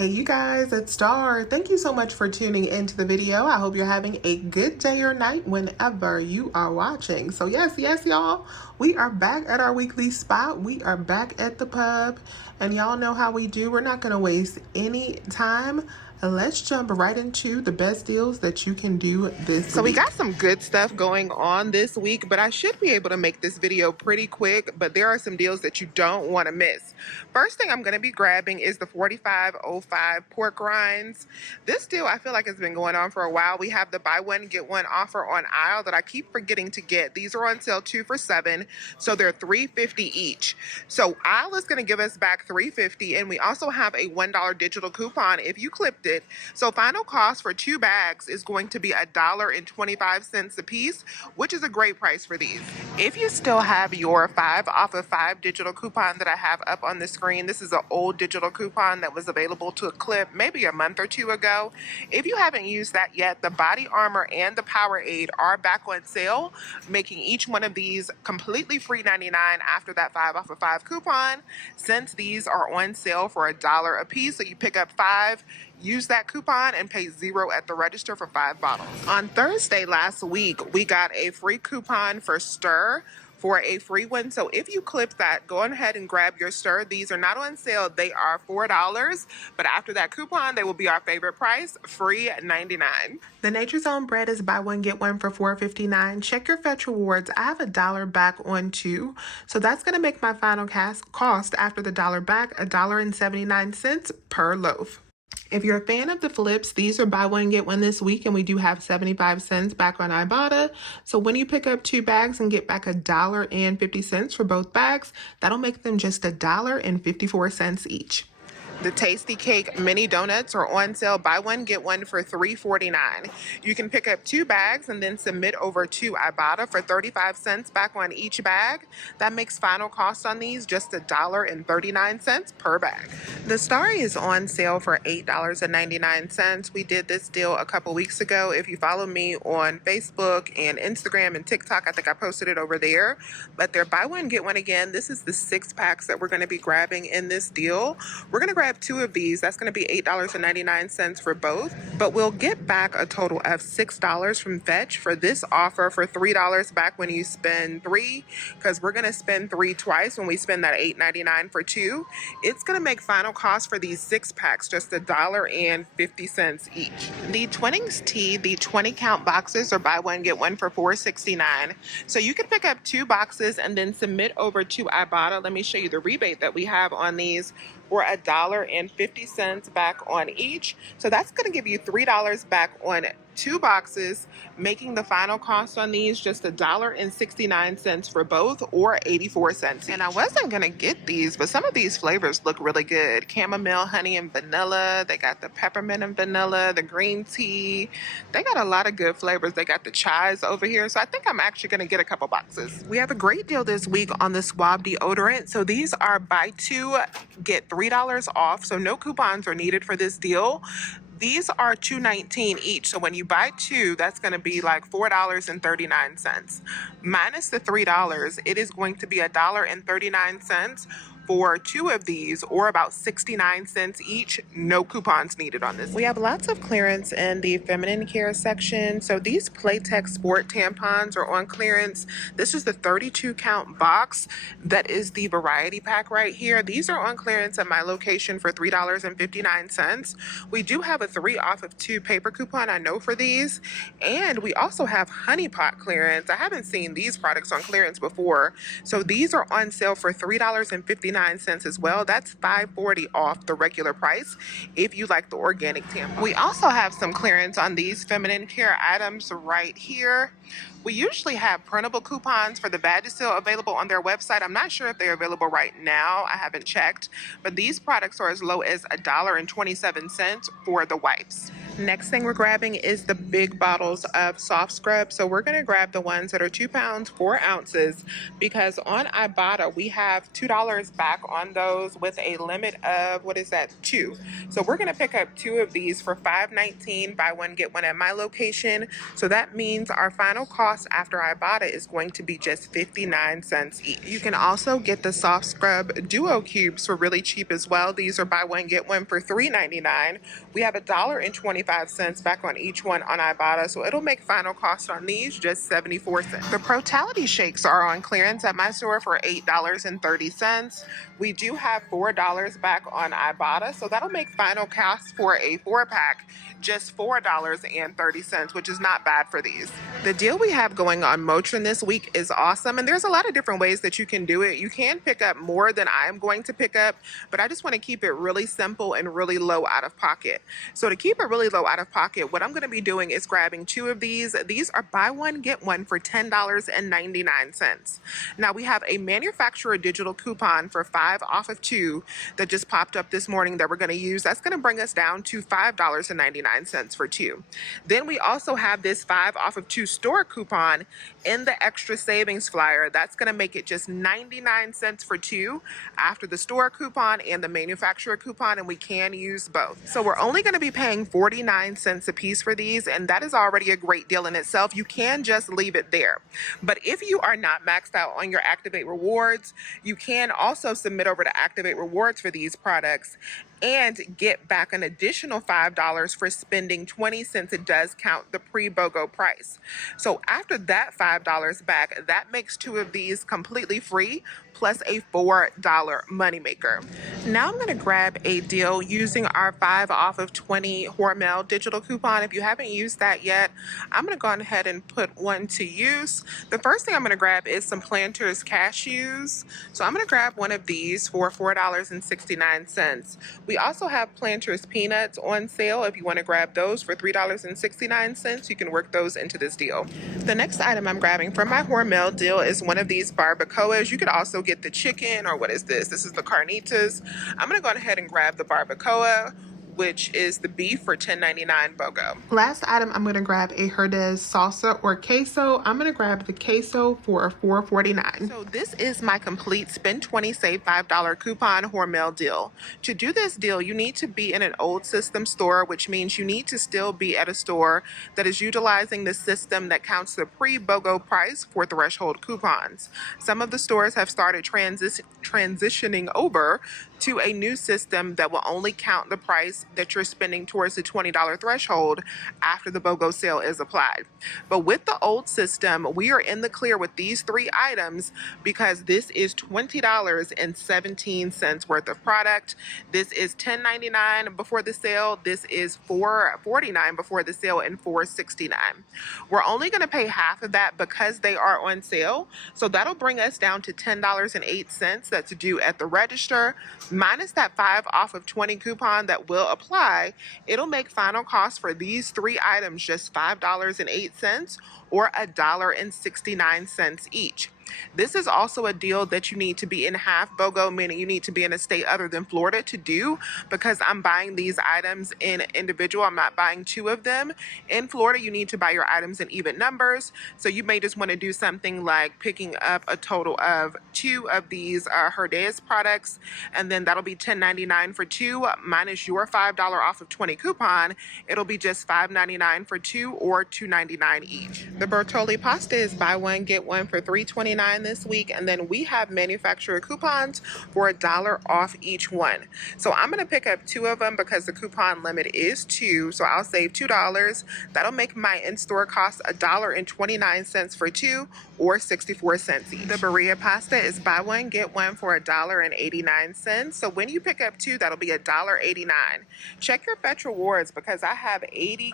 Hey you guys, it's Star. Thank you so much for tuning into the video. I hope you're having a good day or night whenever you are watching. So yes, y'all, we are back at our weekly spot. We are back at the pub, and y'all know how we do. We're not going to waste any time. Let's jump right into the best deals that you can do this week. So we got some good stuff going on this week, but I should be able to make this video pretty quick, but there are some deals that you don't want to miss. First thing I'm going to be grabbing is the 45.05 pork rinds. This deal I feel like has been going on for a while. We have the buy one get one offer on aisle that I keep forgetting to get. These are on sale 2 for $7, so they're $3.50 each. So aisle is going to give us back $3.50, and we also have a $1 digital coupon if you clipped it. So final cost for 2 bags is going to be $1.25 a piece, which is a great price for these. If you still have your 5 off of 5 digital coupon that I have up on the screen, this is an old digital coupon that was available to clip maybe a month or two ago. If you haven't used that yet, the Body Armor and the Powerade are back on sale, making each one of these completely free 99 after that 5 off of 5 coupon, since these are on sale for $1 a piece. So you pick up 5, use that coupon, and pay $0 at the register for 5 bottles. On Thursday last week, we got a free coupon for Stir for a free one. So if you clip that, go ahead and grab your Stir. These are not on sale. They are $4, but after that coupon, they will be our favorite price, free 99. The Nature's Own bread is buy one, get one for $4.59. Check your Fetch Rewards. I have $1 back on 2. So that's going to make my final cost after the $1 back, $1.79 per loaf. If you're a fan of the flips, these are buy one, get one this week, and we do have 75 cents back on Ibotta. So when you pick up 2 bags and get back $1.50 for both bags, that'll make them just $1.54 each. The Tasty Cake mini donuts are on sale. Buy one, get one for $3.49. You can pick up 2 bags and then submit over to Ibotta for 35 cents back on each bag. That makes final cost on these just $1.39 per bag. The Star is on sale for $8.99. We did this deal a couple weeks ago. If you follow me on Facebook and Instagram and TikTok, I think I posted it over there. But they're buy one, get one again. This is the 6 packs that we're going to be grabbing in this deal. We're going to grab 2 of these. That's going to be $8.99 for both, but we'll get back a total of $6 from Fetch for this offer for $3 back when you spend 3, because we're going to spend 3 twice when we spend that $8.99 for 2. It's going to make final cost for these 6 packs just $1.50 each. The Twinings tea, the 20 count boxes are buy one, get one for $4.69. So you can pick up 2 boxes and then submit over to Ibotta. Let me show you the rebate that we have on these for $1.50 back on each. So that's going to give you $3 back on 2 boxes, making the final cost on these just $1.69 for both, or 84 cents. And I wasn't gonna get these, but some of these flavors look really good. Chamomile, honey, and vanilla. They got the peppermint and vanilla, the green tea. They got a lot of good flavors. They got the chais over here. So I think I'm actually gonna get a couple boxes. We have a great deal this week on the Swab deodorant. So these are buy 2, get $3 off. So no coupons are needed for this deal. These are $2.19 each, so when you buy 2, that's going to be like $4.39. Minus the $3, it is going to be $1.39 for 2 of these, or about 69 cents each. No coupons needed on this. We have lots of clearance in the feminine care section. So these Playtex Sport tampons are on clearance. This is the 32 count box. That is the variety pack right here. These are on clearance at my location for $3.59. We do have a 3 off of 2 paper coupon, I know, for these. And we also have Honey Pot clearance. I haven't seen these products on clearance before. So these are on sale for $3.59 as well. That's $5.40 off the regular price if you like the organic tampon. We also have some clearance on these feminine care items right here. We usually have printable coupons for the Vagisil available on their website. I'm not sure if they're available right now. I haven't checked, but these products are as low as $1.27 for the wipes. Next thing we're grabbing is the big bottles of soft scrub. So we're going to grab the ones that are 2 pounds, 4 ounces, because on Ibotta, we have $2 back on those with a limit of, what is that, 2. So we're going to pick up 2 of these for $5.19, buy one, get one at my location. So that means our final cost after Ibotta is going to be just 59 cents each. You can also get the soft scrub duo cubes for really cheap as well. These are buy one, get one for $3.99. We have $1.25 back on each one on Ibotta, so it'll make final cost on these just 74 cents. The Protality shakes are on clearance at my store for $8.30. We do have $4 back on Ibotta, so that'll make final cost for a 4-pack just $4.30, which is not bad for these. The deal we have going on Motrin this week is awesome, and there's a lot of different ways that you can do it. You can pick up more than I'm going to pick up, but I just want to keep it really simple and really low out of pocket. So to keep it really low out of pocket, what I'm going to be doing is grabbing 2 of these. These are buy one, get one for $10.99. Now we have a manufacturer digital coupon for 5 off of 2 that just popped up this morning that we're going to use. That's going to bring us down to $5.99 for 2. Then we also have this 5 off of 2 store coupon in the extra savings flyer. That's going to make it just 99 cents for 2 after the store coupon and the manufacturer coupon, and we can use both. So we're only going to be paying 49 cents a piece for these, and that is already a great deal in itself. You can just leave it there. But if you are not maxed out on your Activate Rewards, you can also submit over to Activate Rewards for these products and get back an additional $5 for spending 20 cents. It does count the pre-BOGO price. So after that $5 back, that makes 2 of these completely free, plus a $4 moneymaker. Now I'm going to grab a deal using our 5 off of 20 Hormel digital coupon. If you haven't used that yet, I'm going to go ahead and put one to use. The first thing I'm going to grab is some Planters cashews. So I'm going to grab one of these for $4.69. We also have Planters peanuts on sale. If you want to grab those for $3.69, you can work those into this deal. The next item I'm grabbing from my Hormel deal is one of these barbacoas. You could also get the chicken, or what is this? This is the carnitas. I'm going to go ahead and grab the barbacoa, which is the beef, for $10.99 BOGO. Last item, I'm going to grab a Herdez salsa or queso. I'm going to grab the queso for $4.49. So this is my complete spend 20 save $5 coupon Hormel deal. To do this deal, you need to be in an old system store, which means you need to still be at a store that is utilizing the system that counts the pre-BOGO price for threshold coupons. Some of the stores have started transitioning over to a new system that will only count the price that you're spending towards the $20 threshold after the BOGO sale is applied. But with the old system, we are in the clear with these 3 items because this is $20.17 worth of product. This is $10.99 before the sale. This is $4.49 before the sale, and $4.69. We're only going to pay half of that because they are on sale. So that'll bring us down to $10.08 that's due at the register. Minus that 5 off of 20 coupon that will apply, it'll make final cost for these 3 items just $5.08 or $1.69 each. This is also a deal that you need to be in half BOGO, meaning you need to be in a state other than Florida to do, because I'm buying these items in individual. I'm not buying 2 of them. In Florida, you need to buy your items in even numbers. So you may just want to do something like picking up a total of 2 of these Herdez products, and then that'll be $10.99 for 2 minus your $5 off of 20 coupon. It'll be just $5.99 for 2 or $2.99 each. The Bertolli pasta is buy one, get one for $3.29 this week, and then we have manufacturer coupons for $1 off each one. So I'm going to pick up 2 of them because the coupon limit is 2, so I'll save $2. That'll make my in-store cost $1.29 for 2 or 64 cents each. The Berea pasta is buy one, get one for $1.89. So when you pick up 2, that'll be $1.89. Check your Fetch Rewards because I have 80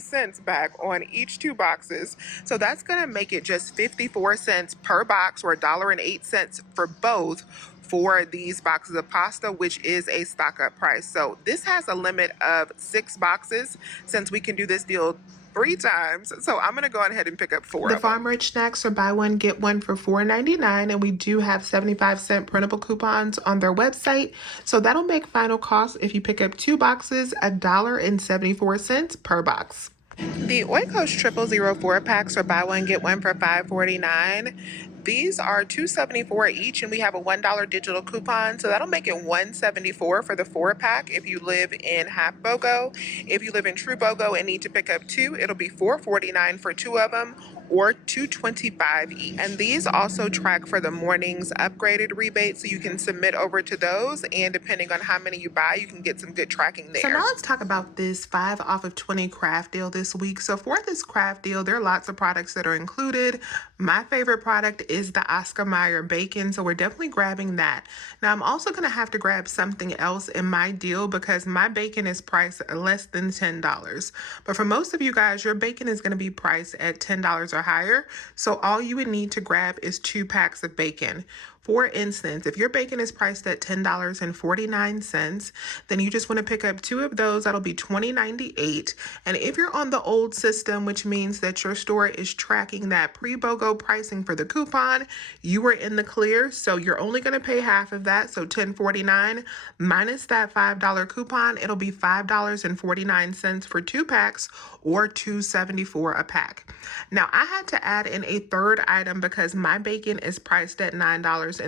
cents back on each 2 boxes. So that's going to make it just 54 cents per box, or $1.08 for both for these boxes of pasta, which is a stock up price. So this has a limit of 6 boxes since we can do this deal 3 times. So I'm going to go ahead and pick up 4 of them. The Farm Rich snacks are buy one, get one for $4.99. And we do have 75-cent printable coupons on their website. So that'll make final cost if you pick up 2 boxes, $1.74 per box. The Oikos 0004 packs are buy one, get one for $5.49. These are $2.74 each, and we have a $1 digital coupon, so that'll make it $1.74 for the 4-pack if you live in half BOGO. If you live in true BOGO and need to pick up 2, it'll be $4.49 for 2 of them, or $2.25 each. And these also track for the morning's upgraded rebate, so you can submit over to those, and depending on how many you buy, you can get some good tracking there. So now let's talk about this 5 off of 20 craft deal this week. So for this craft deal, there are lots of products that are included. My favorite product is the Oscar Mayer bacon, so we're definitely grabbing that. Now I'm also gonna have to grab something else in my deal because my bacon is priced less than $10. But for most of you guys, your bacon is gonna be priced at $10 or higher. So all you would need to grab is 2 packs of bacon. For instance, if your bacon is priced at $10.49, then you just want to pick up 2 of those. That'll be $20.98. And if you're on the old system, which means that your store is tracking that pre-BOGO pricing for the coupon, you are in the clear. So you're only going to pay half of that. So $10.49 minus that $5 coupon, it'll be $5.49 for 2 packs, or $2.74 a pack. Now I had to add in a third item because my bacon is priced at $9.33.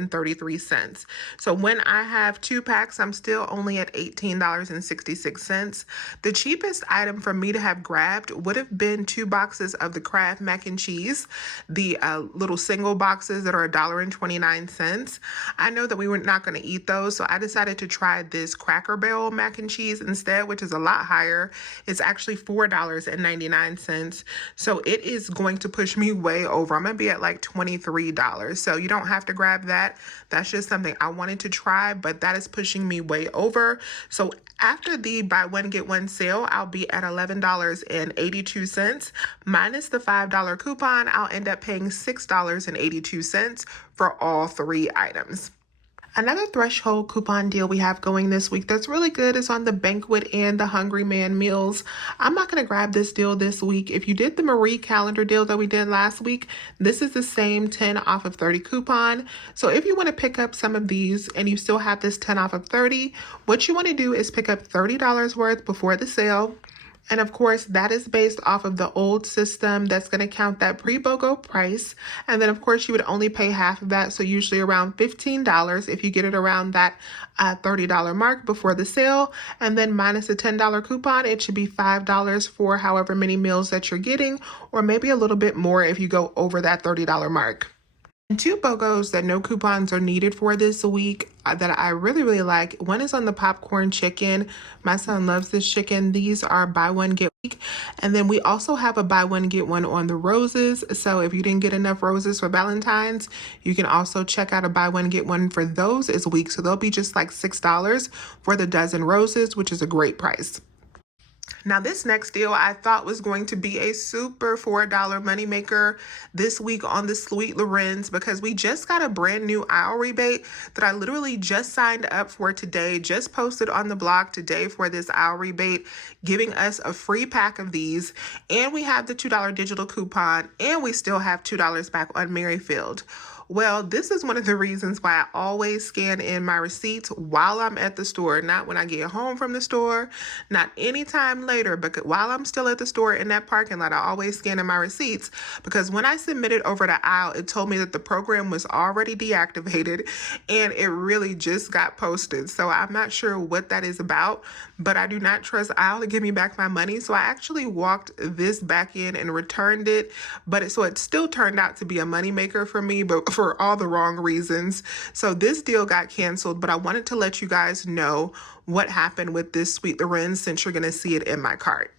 So when I have 2 packs, I'm still only at $18.66. The cheapest item for me to have grabbed would have been 2 boxes of the Kraft mac and cheese, the little single boxes that are $1.29. I know that we were not going to eat those, so I decided to try this Cracker Barrel mac and cheese instead, which is a lot higher. It's actually $4.99. So it is going to push me way over. I'm going to be at like $23. So you don't have to grab that. That's just something I wanted to try, but that is pushing me way over. So after the buy one, get one sale, I'll be at $11.82. Minus the $5 coupon, I'll end up paying $6.82 for all 3 items. Another threshold coupon deal we have going this week that's really good is on the Banquet and the Hungry Man meals. I'm not going to grab this deal this week. If you did the Marie calendar deal that we did last week, this is the same 10 off of 30 coupon. So if you want to pick up some of these and you still have this 10 off of 30, what you want to do is pick up $30 worth before the sale. And of course, that is based off of the old system. That's going to count that pre-BOGO price. And then of course, you would only pay half of that. So usually around $15 if you get it around that $30 mark before the sale. And then minus a $10 coupon, it should be $5 for however many meals that you're getting, or maybe a little bit more if you go over that $30 mark. And 2 BOGOs that no coupons are needed for this week that I really, really like. One is on the popcorn chicken. My son loves this chicken. These are buy one, get one. And then we also have a buy one, get one on the roses. So if you didn't get enough roses for Valentine's, you can also check out a buy one, get one for those this week. So they'll be just like $6 for the dozen roses, which is a great price. Now this next deal I thought was going to be a super $4 moneymaker this week on the Sweet Lorenz, because we just got a brand new aisle rebate that I literally just signed up for today, just posted on the blog today for this aisle rebate, giving us a free pack of these. And we have the $2 digital coupon, and we still have $2 back on Merrifield. Well, this is one of the reasons why I always scan in my receipts while I'm at the store, not when I get home from the store, not anytime later, but while I'm still at the store in that parking lot, I always scan in my receipts, because when I submitted over the aisle, it told me that the program was already deactivated and it really just got posted. So I'm not sure what that is about, but I do not trust aisle to give me back my money. So I actually walked this back in and returned it, but it still turned out to be a moneymaker for me, but for all the wrong reasons. So this deal got canceled, but I wanted to let you guys know what happened with this Sweet Lorenz since you're going to see it in my cart.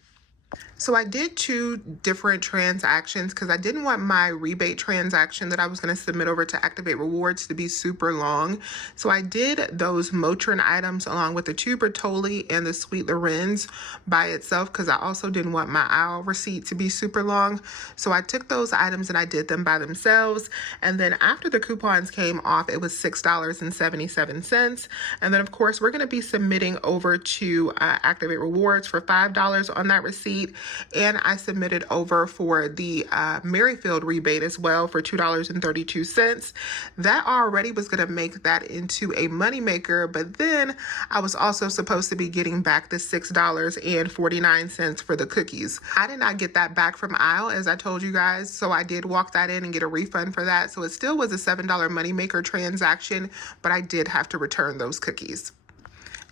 So I did 2 different transactions because I didn't want my rebate transaction that I was going to submit over to Activate Rewards to be super long. So I did those Motrin items along with the 2 Bertolli and the Sweet Lorenz by itself because I also didn't want my aisle receipt to be super long. So I took those items and I did them by themselves. And then after the coupons came off, it was $6.77. And then of course, we're going to be submitting over to Activate Rewards for $5 on that receipt. receipt, and I submitted over for the Merrifield rebate as well for $2.32. That already was going to make that into a moneymaker, but then I was also supposed to be getting back the $6.49 for the cookies. I did not get that back from aisle, as I told you guys, so I did walk that in and get a refund for that. So it still was a $7 moneymaker transaction, but I did have to return those cookies.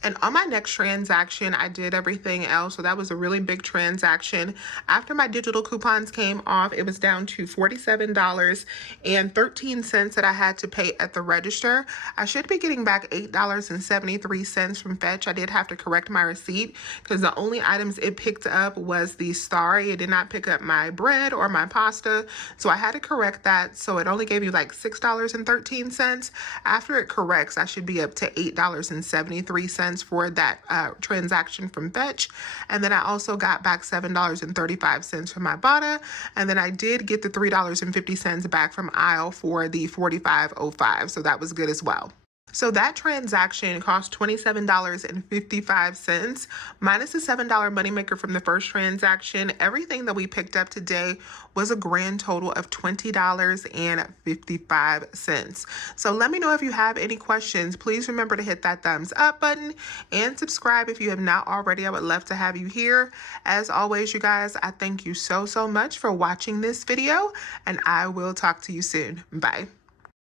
And on my next transaction, I did everything else. So that was a really big transaction. After my digital coupons came off, it was down to $47.13 that I had to pay at the register. I should be getting back $8.73 from Fetch. I did have to correct my receipt because the only items it picked up was the Starry. It did not pick up my bread or my pasta. So I had to correct that. So it only gave you like $6.13. After it corrects, I should be up to $8.73 for that transaction from Fetch. And then I also got back $7.35 from my Ibotta. And then I did get the $3.50 back from aisle for the $45.05. So that was good as well. So that transaction cost $27.55 minus the $7 moneymaker from the first transaction. Everything that we picked up today was a grand total of $20.55. So let me know if you have any questions. Please remember to hit that thumbs up button and subscribe if you have not already. I would love to have you here. As always, you guys, I thank you so much for watching this video, and I will talk to you soon. Bye.